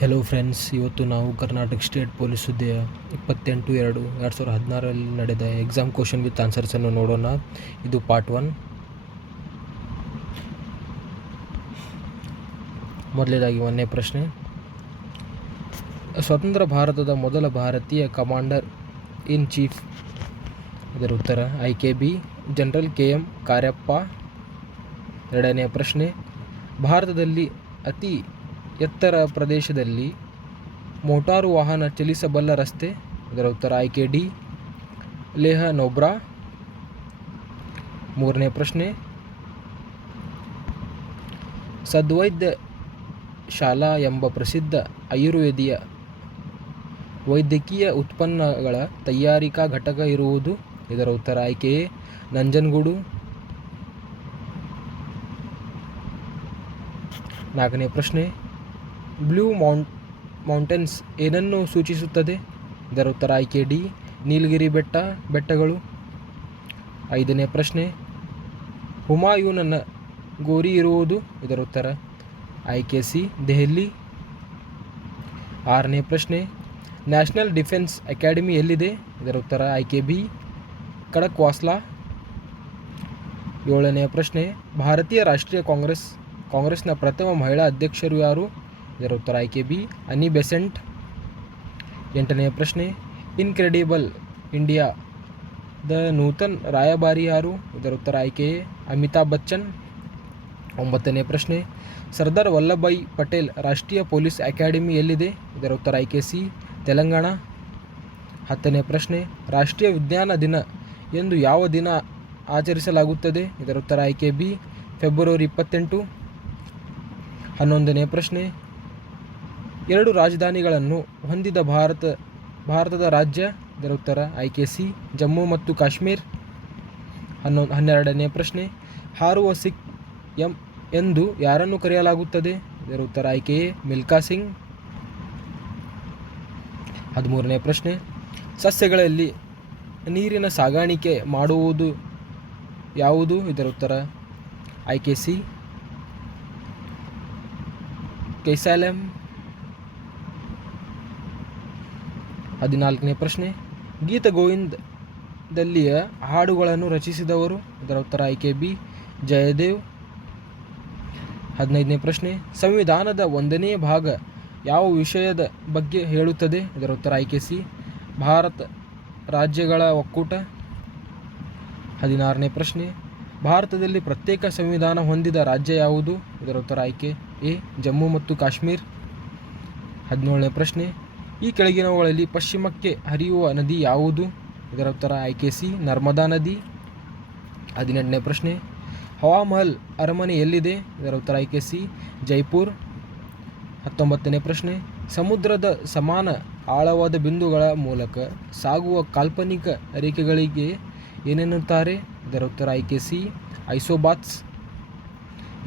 Hello friends, ಇವತ್ತು ನಾವು Karnataka state police ಹುದ್ದೆಯ 28/2/2016 ನಡೆದ ಎಕ್ಸಾಮ್ ಕ್ವಶನ್ ವಿತ್ ಆನ್ಸರ್ಸನ್ನು ನೋಡೋಣ. ಇದು ಪಾರ್ಟ್ 1. ಮೊದಲನೇದಾಗಿ 1ನೇ ಪ್ರಶ್ನೆ. ಸ್ವತಂತ್ರ ಭಾರತದ ಮೊದಲ ಭಾರತೀಯ ಕಮಾಂಡರ್ ಇನ್ ಚೀಫ್. ಇದರ ಉತ್ತರ ಆಯ್ಕೆ ಬಿ, ಜನರಲ್ KM ಕಾರ್ಯಪ್ಪ. 2ನೇ ಪ್ರಶ್ನೆ. ಭಾರತದಲ್ಲಿ ಅತಿ ಎತ್ತರ ಪ್ರದೇಶದಲ್ಲಿ ಮೋಟಾರು ವಾಹನ ಚಲಿಸಬಲ್ಲ ರಸ್ತೆ. ಇದರ ಉತ್ತರ ಆಯ್ಕೆ ಡಿ, ಲೇಹ ನೋಬ್ರಾ. 3ನೇ ಪ್ರಶ್ನೆ. ಸದ್ವೈದ್ಯ ಶಾಲಾ ಎಂಬ ಪ್ರಸಿದ್ಧ ಆಯುರ್ವೇದಿಯ ವೈದ್ಯಕೀಯ ಉತ್ಪನ್ನಗಳ ತಯಾರಿಕಾ ಘಟಕ ಇರುವುದು. ಇದರ ಉತ್ತರ ಆಯ್ಕೆ ಎ, ನಂಜನಗೂಡು. 4ನೇ ಪ್ರಶ್ನೆ. ಬ್ಲೂ ಮೌಂಟೇನ್ಸ್ ಏನನ್ನು ಸೂಚಿಸುತ್ತದೆ? ಇದರ ಉತ್ತರ ಆಯ್ಕೆ ಡಿ, ನೀಲಗಿರಿ ಬೆಟ್ಟಗಳು. 5ನೇ ಪ್ರಶ್ನೆ. ಹುಮಾಯೂನನ ಗೋರಿ ಇರುವುದು. ಇದರ ಉತ್ತರ ಆಯ್ಕೆ ಸಿ, ದೆಹಲಿ. 6ನೇ ಪ್ರಶ್ನೆ. ನ್ಯಾಷನಲ್ ಡಿಫೆನ್ಸ್ ಅಕಾಡೆಮಿ ಎಲ್ಲಿದೆ? ಇದರ ಉತ್ತರ ಆಯ್ಕೆ ಬಿ, ಖಡಕ್ವಾಸ್ಲಾ. 7ನೇ ಪ್ರಶ್ನೆ. ಭಾರತೀಯ ರಾಷ್ಟ್ರೀಯ ಕಾಂಗ್ರೆಸ್ನ ಪ್ರಥಮ ಮಹಿಳಾ ಅಧ್ಯಕ್ಷರು ಯಾರು? ಇದರ ಉತ್ತರ ಆಯ್ಕೆ ಬಿ, ಅನ್ನಿ ಬೆಸೆಂಟ್. 8ನೇ ಪ್ರಶ್ನೆ. ಇನ್ಕ್ರೆಡಿಬಲ್ ಇಂಡಿಯಾ ದ ನೂತನ್ ರಾಯಭಾರಿ ಯಾರು? ಇದರ ಉತ್ತರ ಆಯ್ಕೆ ಎ, ಅಮಿತಾಬ್ ಬಚ್ಚನ್. 9ನೇ ಪ್ರಶ್ನೆ. ಸರ್ದಾರ್ ವಲ್ಲಭಭಾಯ್ ಪಟೇಲ್ ರಾಷ್ಟ್ರೀಯ ಪೊಲೀಸ್ ಅಕಾಡೆಮಿ ಎಲ್ಲಿದೆ? ಇದರ ಉತ್ತರ ಆಯ್ಕೆ ಸಿ, ತೆಲಂಗಾಣ. 10ನೇ ಪ್ರಶ್ನೆ. ರಾಷ್ಟ್ರೀಯ ವಿಜ್ಞಾನ ದಿನ ಎಂದು ಯಾವ ದಿನ ಆಚರಿಸಲಾಗುತ್ತದೆ? ಇದರ ಉತ್ತರ ಆಯ್ಕೆ ಬಿ, ಫೆಬ್ರವರಿ 28. 11ನೇ ಪ್ರಶ್ನೆ. 2 ರಾಜಧಾನಿಗಳನ್ನು ಹೊಂದಿದ ಭಾರತದ ರಾಜ್ಯ. ಇದರ ಉತ್ತರ ಆಯ್ಕೆ ಸಿ, ಜಮ್ಮು ಮತ್ತು ಕಾಶ್ಮೀರ್. 12ನೇ ಪ್ರಶ್ನೆ. ಹಾರುವ ಸಿಖ್ ಎಂದು ಯಾರನ್ನು ಕರೆಯಲಾಗುತ್ತದೆ? ಇದರ ಉತ್ತರ ಆಯ್ಕೆ ಎ, ಮಿಲ್ಖಾ ಸಿಂಗ್. 13ನೇ ಪ್ರಶ್ನೆ. ಸಸ್ಯಗಳಲ್ಲಿ ನೀರಿನ ಸಾಗಾಣಿಕೆ ಮಾಡುವುದು ಯಾವುದು? ಇದರ ಉತ್ತರ ಆಯ್ಕೆ ಸಿ, ಕೈಸಾಲಂ. 14ನೇ ಪ್ರಶ್ನೆ. ಗೀತ ಗೋವಿಂದದಲ್ಲಿಯ ಹಾಡುಗಳನ್ನು ರಚಿಸಿದವರು. ಇದರ ಉತ್ತರ ಆಯ್ಕೆ ಬಿ, ಜಯದೇವ್. 15ನೇ ಪ್ರಶ್ನೆ. ಸಂವಿಧಾನದ 1ನೇ ಭಾಗ ಯಾವ ವಿಷಯದ ಬಗ್ಗೆ ಹೇಳುತ್ತದೆ? ಇದರ ಉತ್ತರ ಆಯ್ಕೆ ಸಿ, ಭಾರತ ರಾಜ್ಯಗಳ ಒಕ್ಕೂಟ. 16ನೇ ಪ್ರಶ್ನೆ. ಭಾರತದಲ್ಲಿ ಪ್ರತ್ಯೇಕ ಸಂವಿಧಾನ ಹೊಂದಿದ ರಾಜ್ಯ ಯಾವುದು? ಇದರ ಉತ್ತರ ಆಯ್ಕೆ ಎ, ಜಮ್ಮು ಮತ್ತು ಕಾಶ್ಮೀರ್. 17ನೇ ಪ್ರಶ್ನೆ. ಈ ಕೆಳಗಿನವುಗಳಲ್ಲಿ ಪಶ್ಚಿಮಕ್ಕೆ ಹರಿಯುವ ನದಿ ಯಾವುದು? ಇದರ ಉತ್ತರ ಆಯ್ಕೆ ಸಿ, ನರ್ಮದಾ ನದಿ. 18ನೇ ಪ್ರಶ್ನೆ. ಹವಾಮಹಲ್ ಅರಮನೆ ಎಲ್ಲಿದೆ? ಇದರ ಉತ್ತರ ಆಯ್ಕೆ ಸಿ, ಜೈಪುರ್. 19ನೇ ಪ್ರಶ್ನೆ. ಸಮುದ್ರದ ಸಮಾನ ಆಳವಾದ ಬಿಂದುಗಳ ಮೂಲಕ ಸಾಗುವ ಕಾಲ್ಪನಿಕ ರೇಖೆಗಳಿಗೆ ಏನೆನ್ನುತ್ತಾರೆ? ಇದರ ಉತ್ತರ ಆಯ್ಕೆ ಸಿ, ಐಸೋಬಾತ್ಸ್.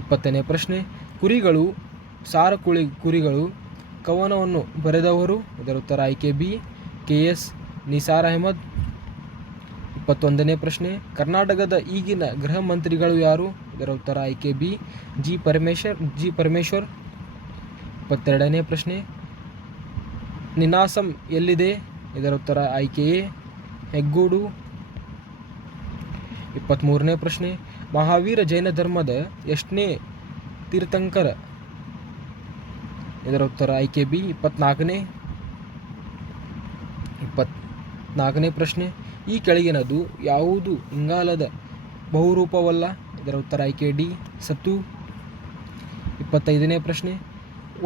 20ನೇ ಪ್ರಶ್ನೆ. ಕುರಿಗಳು ಕವನವನ್ನು ಬರೆದವರು. ಇದರ ಉತ್ತರ ಆಯ್ಕೆ ಬಿ, KS ನಿಸಾರ್ ಅಹಮದ್. 21ನೇ ಪ್ರಶ್ನೆ. ಕರ್ನಾಟಕದ ಈಗಿನ ಗೃಹ ಮಂತ್ರಿಗಳು ಯಾರು? ಇದರ ಉತ್ತರ ಆಯ್ಕೆ ಬಿ, ಜಿ ಪರಮೇಶ್ವರ್. 22ನೇ ಪ್ರಶ್ನೆ. ನಿನಾಸಂ ಎಲ್ಲಿದೆ? ಇದರ ಉತ್ತರ ಆಯ್ಕೆ ಎ, ಹೆಗ್ಗೋಡು. 23ನೇ ಪ್ರಶ್ನೆ. ಮಹಾವೀರ ಜೈನ ಧರ್ಮದ ಎಷ್ಟನೇ ತೀರ್ಥಂಕರ? ಇದರ ಉತ್ತರ ಆಯ್ಕೆ ಬಿ, 24ನೇ ಪ್ರಶ್ನೆ. ಈ ಕೆಳಗಿನದು ಯಾವುದು ಇಂಗಾಲದ ಬಹುರೂಪವಲ್ಲ? ಇದರ ಉತ್ತರ ಆಯ್ಕೆ ಡಿ, ಸತು. 25ನೇ ಪ್ರಶ್ನೆ.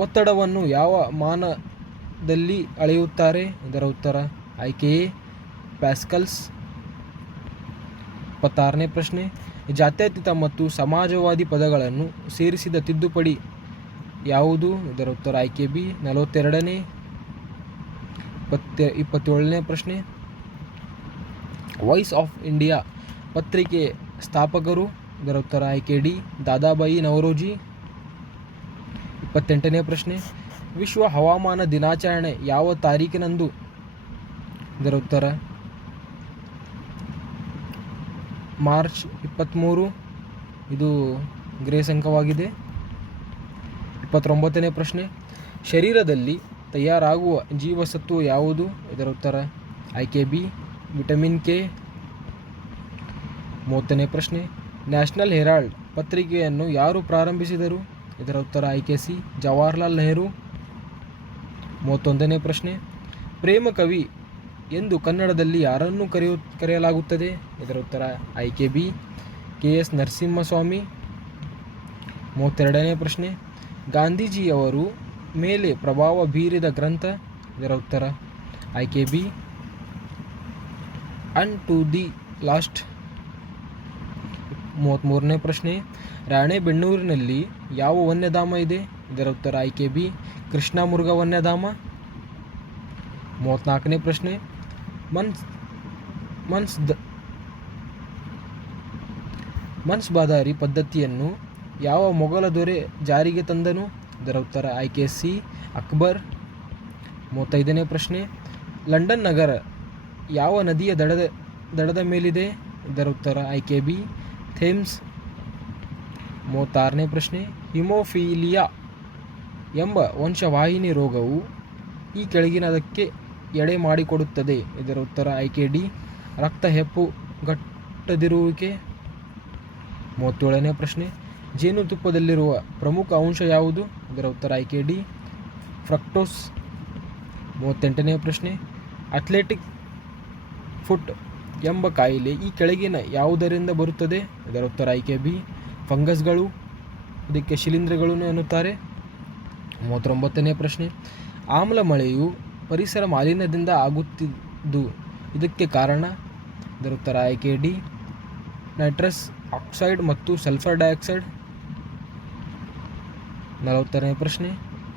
ಒತ್ತಡವನ್ನು ಯಾವ ಮಾನದಲ್ಲಿ ಅಳೆಯುತ್ತಾರೆ? ಇದರ ಉತ್ತರ ಆಯ್ಕೆ ಎ, ಪ್ಯಾಸ್ಕಲ್ಸ್. 26ನೇ ಪ್ರಶ್ನೆ. ಜಾತ್ಯತೀತ ಮತ್ತು ಸಮಾಜವಾದಿ ಪದಗಳನ್ನು ಸೇರಿಸಿದ ತಿದ್ದುಪಡಿ ಯಾವುದು? ಇದರ ಉತ್ತರ ಆಯ್ಕೆ ಬಿ, 42ನೇ. 27ನೇ ಪ್ರಶ್ನೆ. ವಾಯ್ಸ್ ಆಫ್ ಇಂಡಿಯಾ ಪತ್ರಿಕೆ ಸ್ಥಾಪಕರು. ಇದರ ಉತ್ತರ ಆಯ್ಕೆ ಡಿ, ದಾದಾಬಾಯಿ ನವರೋಜಿ. 28ನೇ ಪ್ರಶ್ನೆ. ವಿಶ್ವ ಹವಾಮಾನ ದಿನಾಚರಣೆ ಯಾವ ತಾರೀಕಿನಂದು? ಇದರ ಉತ್ತರ ಮಾರ್ಚ್ 23. ಇದು ಗ್ರೇಸ್ ಅಂಕವಾಗಿದೆ. 29ನೇ ಪ್ರಶ್ನೆ. ಶರೀರದಲ್ಲಿ ತಯಾರಾಗುವ ಜೀವಸತ್ವ ಯಾವುದು? ಇದರ ಉತ್ತರ ಆಯ್ಕೆ ಬಿ ವಿಟಮಿನ್ ಕೆ. 30ನೇ ಪ್ರಶ್ನೆ, ನ್ಯಾಷನಲ್ ಹೆರಾಲ್ಡ್ ಪತ್ರಿಕೆಯನ್ನು ಯಾರು ಪ್ರಾರಂಭಿಸಿದರು? ಇದರ ಉತ್ತರ ಆಯ್ಕೆ ಸಿ ಜವಾಹರ್ಲಾಲ್ ನೆಹರು. 31ನೇ ಪ್ರಶ್ನೆ, ಪ್ರೇಮ ಕವಿ ಎಂದು ಕನ್ನಡದಲ್ಲಿ ಯಾರನ್ನು ಕರೆಯಲಾಗುತ್ತದೆ? ಇದರ ಉತ್ತರ ಆಯ್ಕೆ ಬಿ ಕೆ.ಎಸ್. ನರಸಿಂಹಸ್ವಾಮಿ. 32ನೇ ಪ್ರಶ್ನೆ, ಗಾಂಧೀಜಿಯವರು ಮೇಲೆ ಪ್ರಭಾವ ಬೀರಿದ ಗ್ರಂಥ? ಇದರ ಉತ್ತರ ಆಯ್ಕೆ B and to the last. 33ನೇ ಪ್ರಶ್ನೆ, ರಾಣೆಬೆನ್ನೂರಿನಲ್ಲಿ ಯಾವ ವನ್ಯಧಾಮ ಇದೆ? ಇದರ ಉತ್ತರ ಆಯ್ಕೆ ಬಿ ಕೃಷ್ಣಮೃಗ ವನ್ಯಧಾಮ. 34ನೇ ಪ್ರಶ್ನೆ, ಮನ್ಸ್ಬಾದಾರಿ ಪದ್ಧತಿಯನ್ನು ಯಾವ ಮೊಘಲ ದೊರೆ ಜಾರಿಗೆ ತಂದನು? ಇದರ ಉತ್ತರ ಆಯ್ಕೆ ಸಿ ಅಕ್ಬರ್. 35ನೇ ಪ್ರಶ್ನೆ, ಲಂಡನ್ ನಗರ ಯಾವ ನದಿಯ ದಡದ ಮೇಲಿದೆ? ಇದರ ಉತ್ತರ ಆಯ್ಕೆ ಬಿ ಥೇಮ್ಸ್. 36ನೇ ಪ್ರಶ್ನೆ, ಹಿಮೋಫೀಲಿಯಾ ಎಂಬ ವಂಶವಾಹಿನಿ ರೋಗವು ಈ ಕೆಳಗಿನದಕ್ಕೆ ಎಡೆ ಮಾಡಿಕೊಡುತ್ತದೆ? ಇದರ ಉತ್ತರ ಆಯ್ಕೆ ಡಿ ರಕ್ತ ಹೆಪ್ಪುಗಟ್ಟದಿರುವಿಕೆ. 37ನೇ ಪ್ರಶ್ನೆ, ಜೇನುತುಪ್ಪದಲ್ಲಿರುವ ಪ್ರಮುಖ ಅಂಶ ಯಾವುದು? ಇದರ ಉತ್ತರ ಆಯ್ಕೆ ಡಿ ಫ್ರಕ್ಟೋಸ್. 38ನೇ ಪ್ರಶ್ನೆ, ಅಥ್ಲೆಟಿಕ್ ಫುಟ್ ಎಂಬ ಕಾಯಿಲೆ ಈ ಕೆಳಗಿನ ಯಾವುದರಿಂದ ಬರುತ್ತದೆ? ಇದರ ಉತ್ತರ ಆಯ್ಕೆ ಬಿ ಫಂಗಸ್ಗಳು, ಇದಕ್ಕೆ ಶಿಲೀಂಧ್ರಗಳು ಎನ್ನುತ್ತಾರೆ. 39ನೇ ಪ್ರಶ್ನೆ, ಆಮ್ಲ ಮಳೆಯು ಪರಿಸರ ಮಾಲಿನ್ಯದಿಂದ ಆಗುತ್ತಿದ್ದು ಇದಕ್ಕೆ ಕಾರಣ? ಇದರ ಉತ್ತರ ಆಯ್ಕೆ ಡಿ ನೈಟ್ರಸ್ ಆಕ್ಸೈಡ್ ಮತ್ತು ಸಲ್ಫರ್ ಡೈಆಕ್ಸೈಡ್. 40ನೇ ಪ್ರಶ್ನೆ,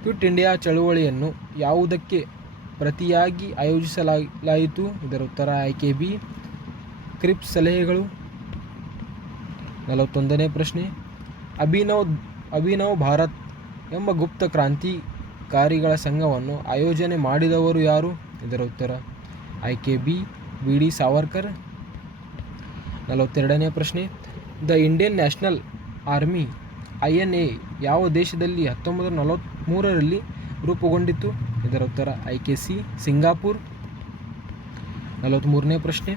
ಕ್ವಿಟ್ ಇಂಡಿಯಾ ಚಳುವಳಿಯನ್ನು ಯಾವುದಕ್ಕೆ ಪ್ರತಿಯಾಗಿ ಆಯೋಜಿಸಲಾಯಿತು? ಇದರ ಉತ್ತರ ಆಯ್ಕೆ ಬಿ ಕ್ರಿಪ್ಸ್ ಸಲಹೆಗಳು. 41ನೇ ಪ್ರಶ್ನೆ, ಅಭಿನವ್ ಭಾರತ್ ಎಂಬ ಗುಪ್ತ ಕ್ರಾಂತಿಕಾರಿಗಳ ಸಂಘವನ್ನು ಆಯೋಜನೆ ಮಾಡಿದವರು ಯಾರು? ಇದರ ಉತ್ತರ ಆಯ್ಕೆ ಬಿ ವಿ ಡಿ ಸಾವರ್ಕರ್. 42ನೇ ಪ್ರಶ್ನೆ, the Indian national army INA ಯಾವ ದೇಶದಲ್ಲಿ 1943ರಲ್ಲಿ ರೂಪುಗೊಂಡಿತು? ಇದರ ಉತ್ತರ ಆಯ್ಕೆ ಸಿ ಸಿಂಗಾಪುರ್. 43ನೇ ಪ್ರಶ್ನೆ,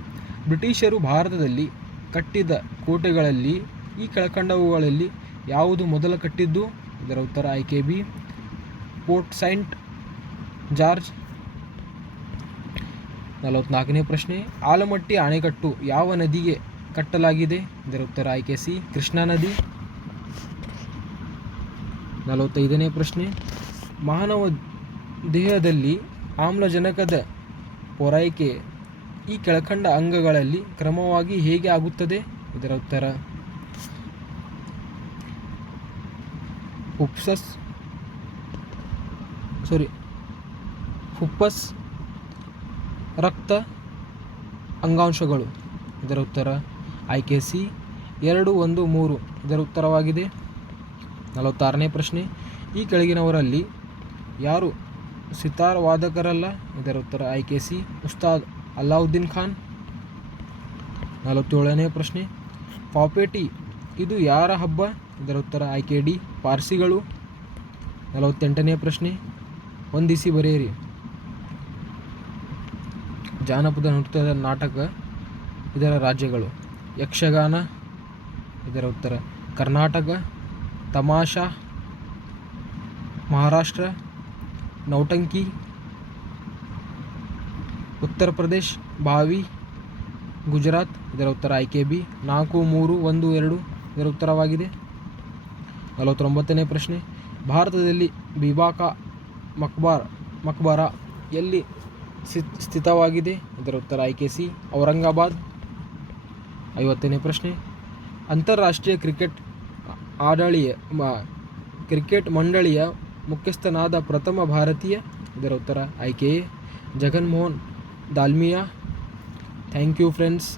ಬ್ರಿಟಿಷರು ಭಾರತದಲ್ಲಿ ಕಟ್ಟಿದ ಕೋಟೆಗಳಲ್ಲಿ ಈ ಕೆಳಕಂಡವುಗಳಲ್ಲಿ ಯಾವುದು ಮೊದಲ ಕಟ್ಟಿದ್ದು? ಇದರ ಉತ್ತರ ಆಯ್ಕೆ ಬಿ ಪೋರ್ಟ್ ಸೈಂಟ್ ಜಾರ್ಜ್. 44ನೇ ಪ್ರಶ್ನೆ, ಆಲಮಟ್ಟಿ ಅಣೆಕಟ್ಟು ಯಾವ ನದಿಗೆ ಕಟ್ಟಲಾಗಿದೆ? ಇದರ ಉತ್ತರ ಆಯ್ಕೆ ಸಿ ಕೃಷ್ಣಾ ನದಿ. 45ನೇ ಪ್ರಶ್ನೆ, ಮಾನವ ದೇಹದಲ್ಲಿ ಆಮ್ಲಜನಕದ ಪೂರೈಕೆ ಈ ಕೆಳಕಂಡ ಅಂಗಗಳಲ್ಲಿ ಕ್ರಮವಾಗಿ ಹೇಗೆ ಆಗುತ್ತದೆ? ಇದರ ಉತ್ತರ ಫುಪ್ಪಸ್ ರಕ್ತ ಅಂಗಾಂಶಗಳು. ಇದರ ಉತ್ತರ ಆಯ್ಕೆ ಸಿ 2, 1, 3 ಇದರ ಉತ್ತರವಾಗಿದೆ. 46ನೇ ಪ್ರಶ್ನೆ, ಈ ಕೆಳಗಿನವರಲ್ಲಿ ಯಾರು ಸಿತಾರ್ ವಾದಕರಲ್ಲ? ಇದರ ಉತ್ತರ ಆಯ್ಕೆ ಸಿ ಉಸ್ತಾದ್ ಅಲ್ಲಾವುದ್ದೀನ್ ಖಾನ್. 47ನೇ ಪ್ರಶ್ನೆ, ಪಾಪೇಟಿ ಇದು ಯಾರ ಹಬ್ಬ? ಇದರ ಉತ್ತರ ಆಯ್ಕೆ ಡಿ ಪಾರ್ಸಿಗಳು. 48ನೇ ಪ್ರಶ್ನೆ, ಹೊಂದಿಸಿ ಬರೆಯಿರಿ. ಜಾನಪದ ನೃತ್ಯದ ನಾಟಕ ಇದರ ರಾಜ್ಯಗಳು. ಯಕ್ಷಗಾನ, ಇದರ ಉತ್ತರ ಕರ್ನಾಟಕ. ತಮಾಷಾ ಮಹಾರಾಷ್ಟ್ರ. ನೌಟಂಕಿ ಉತ್ತರ ಪ್ರದೇಶ್. ಬಾವಿ ಗುಜರಾತ್. ಇದರ ಉತ್ತರ ಆಯ್ಕೆ ಬಿ 4, 3, 1, 2 ಇದರ ಉತ್ತರವಾಗಿದೆ. 49ನೇ ಪ್ರಶ್ನೆ, ಭಾರತದಲ್ಲಿ ಬಿಬಾಕಾ ಮಕ್ಬಾರ ಎಲ್ಲಿ ಸ್ಥಿತವಾಗಿದೆ? ಇದರ ಉತ್ತರ ಆಯ್ಕೆ ಸಿ ಔರಂಗಾಬಾದ್. 50ನೇ ಪ್ರಶ್ನೆ, ಅಂತಾರಾಷ್ಟ್ರೀಯ ಕ್ರಿಕೆಟ್ ಮಂಡಳಿಯ ಮುಖ್ಯಸ್ಥನಾದ ಪ್ರಥಮ ಭಾರತೀಯ? ಇದರ ಉತ್ತರ ಆಯ್ಕೆ A Jagmohan Dalmiya. Thank you friends.